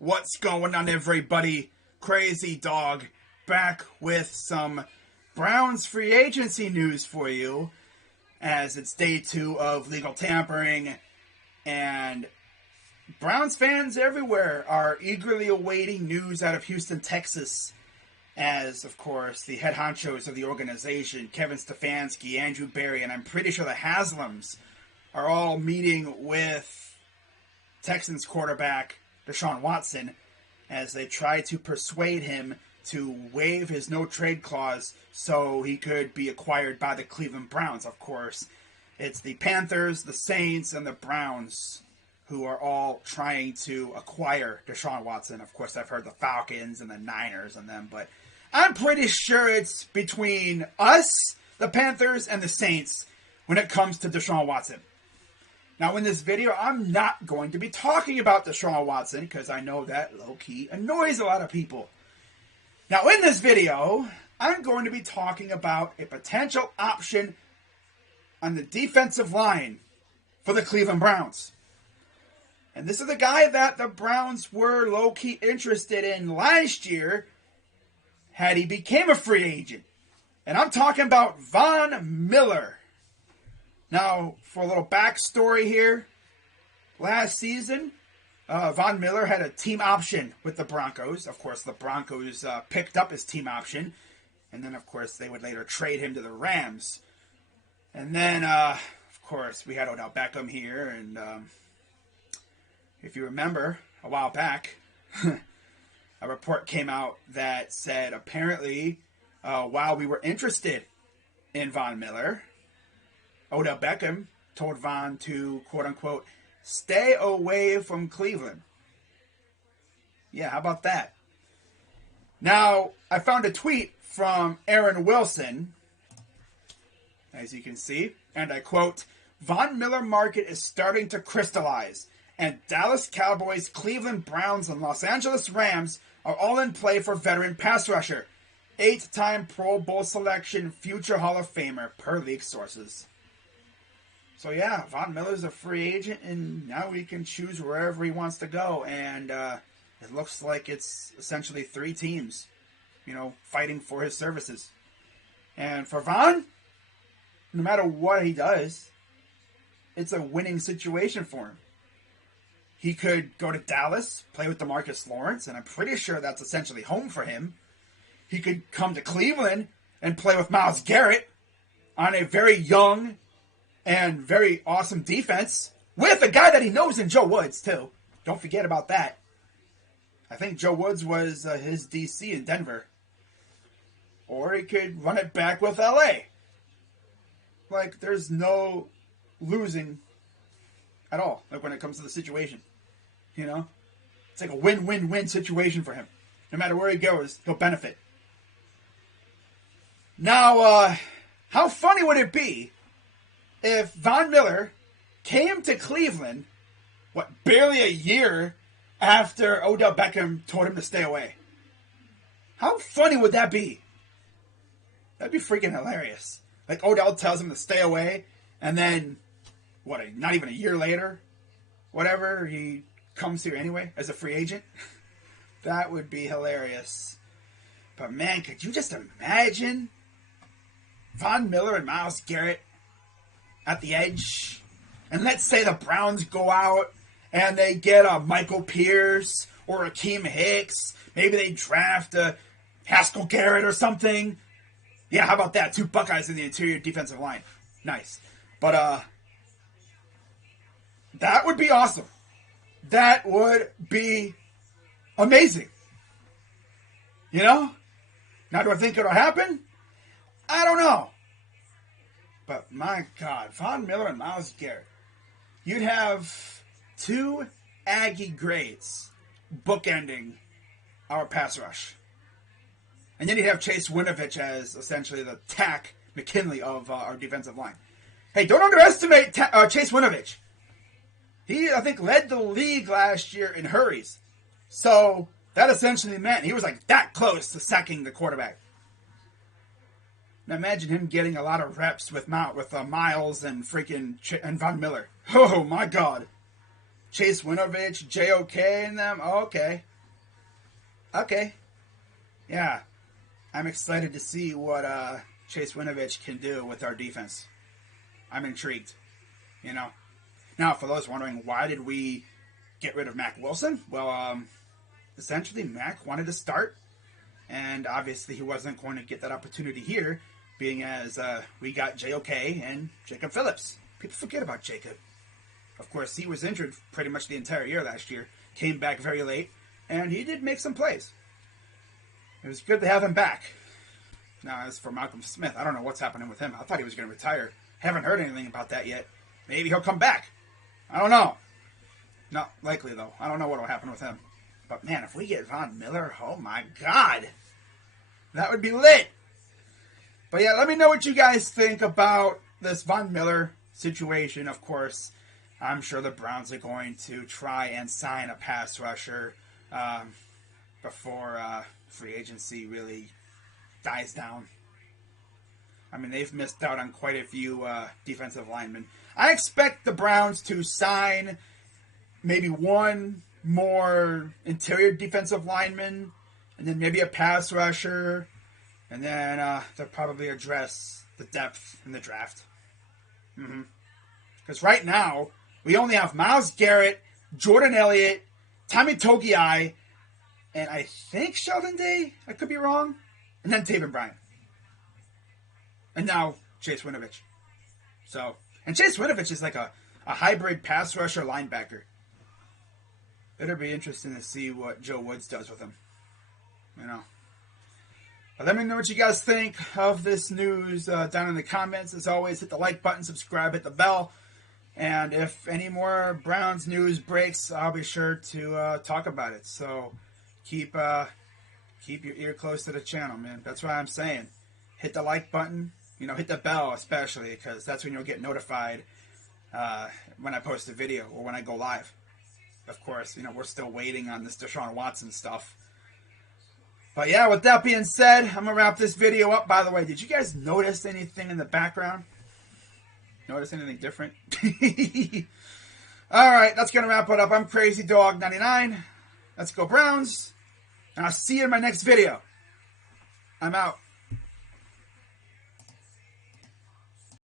What's going on, everybody? Crazy Dog back with some Browns free agency news for you, as it's day 2 of legal tampering, and Browns fans everywhere are eagerly awaiting news out of Houston, Texas, as, of course, the head honchos of the organization, Kevin Stefanski, Andrew Berry, and I'm pretty sure the Haslams are all meeting with Texans quarterback Deshaun Watson as they try to persuade him to waive his no-trade clause so he could be acquired by the Cleveland Browns. Of course, it's the Panthers, the Saints, and the Browns who are all trying to acquire Deshaun Watson. Of course, I've heard the Falcons and the Niners and them, but I'm pretty sure it's between us, the Panthers, and the Saints when it comes to Deshaun Watson. Now, in this video, I'm not going to be talking about Deshaun Watson because I know that low-key annoys a lot of people. Now, in this video, I'm going to be talking about a potential option on the defensive line for the Cleveland Browns. And this is the guy that the Browns were low-key interested in last year had he became a free agent. And I'm talking about Von Miller. Now, for a little backstory here, last season, Von Miller had a team option with the Broncos. Of course, the Broncos picked up his team option, and then, of course, they would later trade him to the Rams. And then, of course, we had Odell Beckham here, and if you remember, a while back, a report came out that said apparently, while we were interested in Von Miller, Odell Beckham told Von to, quote-unquote, stay away from Cleveland. Yeah, how about that? Now, I found a tweet from Aaron Wilson, as you can see, and I quote, Von Miller market is starting to crystallize, and Dallas Cowboys, Cleveland Browns, and Los Angeles Rams are all in play for veteran pass rusher. 8-time Pro Bowl selection, future Hall of Famer, per league sources. So yeah, Von Miller's a free agent, and now he can choose wherever he wants to go. And it looks like it's essentially 3 teams, fighting for his services. And for Von, no matter what he does, it's a winning situation for him. He could go to Dallas, play with DeMarcus Lawrence, and I'm pretty sure that's essentially home for him. He could come to Cleveland and play with Myles Garrett on a very young and very awesome defense with a guy that he knows in Joe Woods, too. Don't forget about that. I think Joe Woods was his DC in Denver. Or he could run it back with LA. Like, there's no losing at all, like when it comes to the situation. It's like a win-win-win situation for him. No matter where he goes, he'll benefit. Now, how funny would it be if Von Miller came to Cleveland, barely a year after Odell Beckham told him to stay away? How funny would that be? That'd be freaking hilarious. Like, Odell tells him to stay away, and then, not even a year later, whatever, he comes here anyway as a free agent? That would be hilarious. But man, could you just imagine Von Miller and Myles Garrett at the edge? And let's say the Browns go out and they get a Michael Pierce or a Akeem Hicks. Maybe they draft a Haskell Garrett or something. Yeah, how about that? 2 Buckeyes in the interior defensive line. Nice. But, that would be awesome. That would be amazing. Now, do I think it'll happen? I don't know. But my God, Von Miller and Myles Garrett. You'd have 2 Aggie greats bookending our pass rush. And then you'd have Chase Winovich as essentially the Tack McKinley of our defensive line. Hey, don't underestimate Chase Winovich. He, I think, led the league last year in hurries. So that essentially meant he was like that close to sacking the quarterback. Now imagine him getting a lot of reps with Miles and and Von Miller. Oh my God. Chase Winovich, JOK and them. Oh, okay. Okay. Yeah. I'm excited to see what Chase Winovich can do with our defense. I'm intrigued. You know. Now, for those wondering, why did we get rid of Mac Wilson? Well, essentially, Mac wanted to start, and obviously he wasn't going to get that opportunity here, being as we got JOK and Jacob Phillips. People forget about Jacob. Of course, he was injured pretty much the entire year last year, came back very late, and he did make some plays. It was good to have him back. Now, as for Malcolm Smith, I don't know what's happening with him. I thought he was going to retire. Haven't heard anything about that yet. Maybe he'll come back. I don't know. Not likely, though. I don't know what will happen with him. But, man, if we get Von Miller, oh, my God. That would be lit. But, yeah, let me know what you guys think about this Von Miller situation. Of course, I'm sure the Browns are going to try and sign a pass rusher before free agency really dies down. I mean, they've missed out on quite a few defensive linemen. I expect the Browns to sign maybe one more interior defensive lineman, and then maybe a pass rusher, and then they'll probably address the depth in the draft. Because right now, we only have Myles Garrett, Jordan Elliott, Tommy Togiai, and I think Sheldon Day. I could be wrong. And then Taven Bryan. And now Chase Winovich. And Chase Winovich is like a hybrid pass rusher linebacker. It'll be interesting to see what Joe Woods does with him. You know. But let me know what you guys think of this news down in the comments. As always, hit the like button, subscribe, hit the bell. And if any more Browns news breaks, I'll be sure to talk about it. So keep your ear close to the channel, man. That's what I'm saying. Hit the like button. You know, hit the bell especially, because that's when you'll get notified when I post a video or when I go live. Of course, you know, we're still waiting on this Deshaun Watson stuff. But yeah, with that being said, I'm going to wrap this video up. By the way, did you guys notice anything in the background? Notice anything different? Alright, that's going to wrap it up. I'm Crazy Dog 99. Let's go Browns. And I'll see you in my next video. I'm out.